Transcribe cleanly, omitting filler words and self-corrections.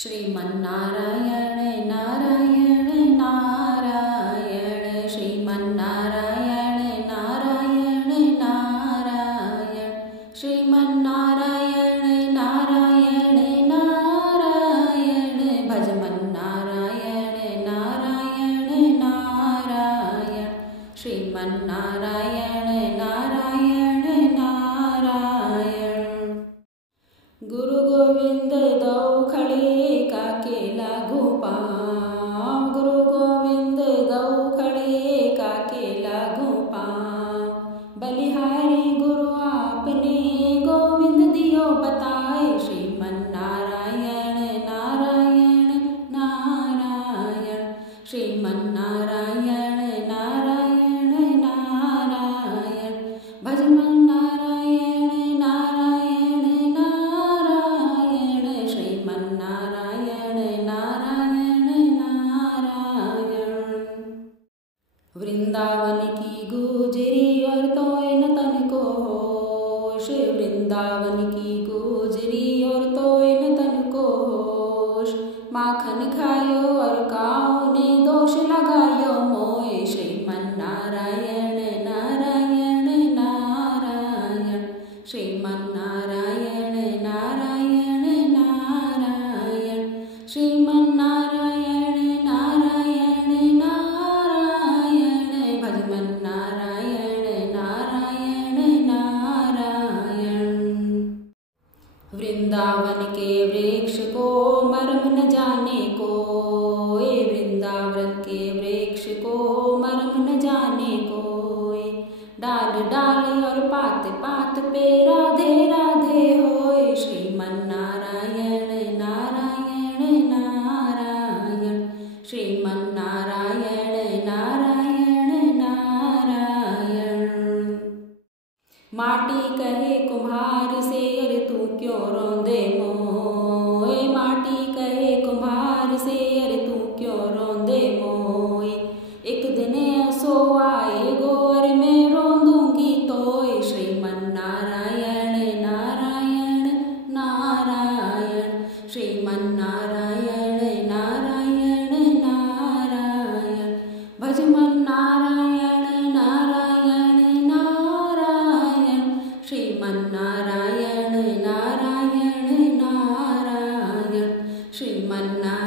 श्रीमन्नारायण नारायण नारायण श्रीमन्नारायण नारायण नारायण श्रीमन्नारायण नारायण नारायण भजमन्नारायण नारायण नारायण श्रीमन्नारायण नारायण नारायण। गुरु गोविंद दो खड़े का केला घुपाम, गुरु गोविंद दो खड़े का केला घुपाम। बलिहारी गुरु आपने गोविंद दियो बताए, श्रीमन्नारायण नारायण नारायण श्रीमन्नारायण नारायण नारायण भजमन्नारायण नारायण नारायण श्रीमन्नारायण नारायण नारायण। वृंदावन की गुजरी और तोय न तन को होश, वृंदावन की गुजरी और तोय न तन को होश। माखन खायो और काऊ ने दोष लगायो मोय, श्रीमन्नारायण नारायण नारायण श्रीमन्नारायण नारायण नारायण श्रीमन्नारायण नारायण नारायण भजमन्नारायण नारायण नारायण। वृंदावन के वृक्ष को मर्म न जाने कोई, वृंदावन के वृक्ष को मर्म न जाने कोई। डाल डाल और पात पात पे राधे राधे होय, श्रीमन्नारायण नारायण नारायण श्रीमन्नारायण नारायण नारायण। माटी कहे कुम्हार से अरे तू क्यों रोंदे मोय, माटी कहे कुम्हार से अरे तू क्यों रोंदे मोय। एक दिन ऐसो आएगो अरे मैं रोंदूंगी तोय, श्रीमन्नारायण नारायण नारायण श्रीमन्नारायण नारायण नारायण भजमन्नारायण नारायण नारायण श्रीमन्नारायण नारायण नारायण श्रीमन्नारायण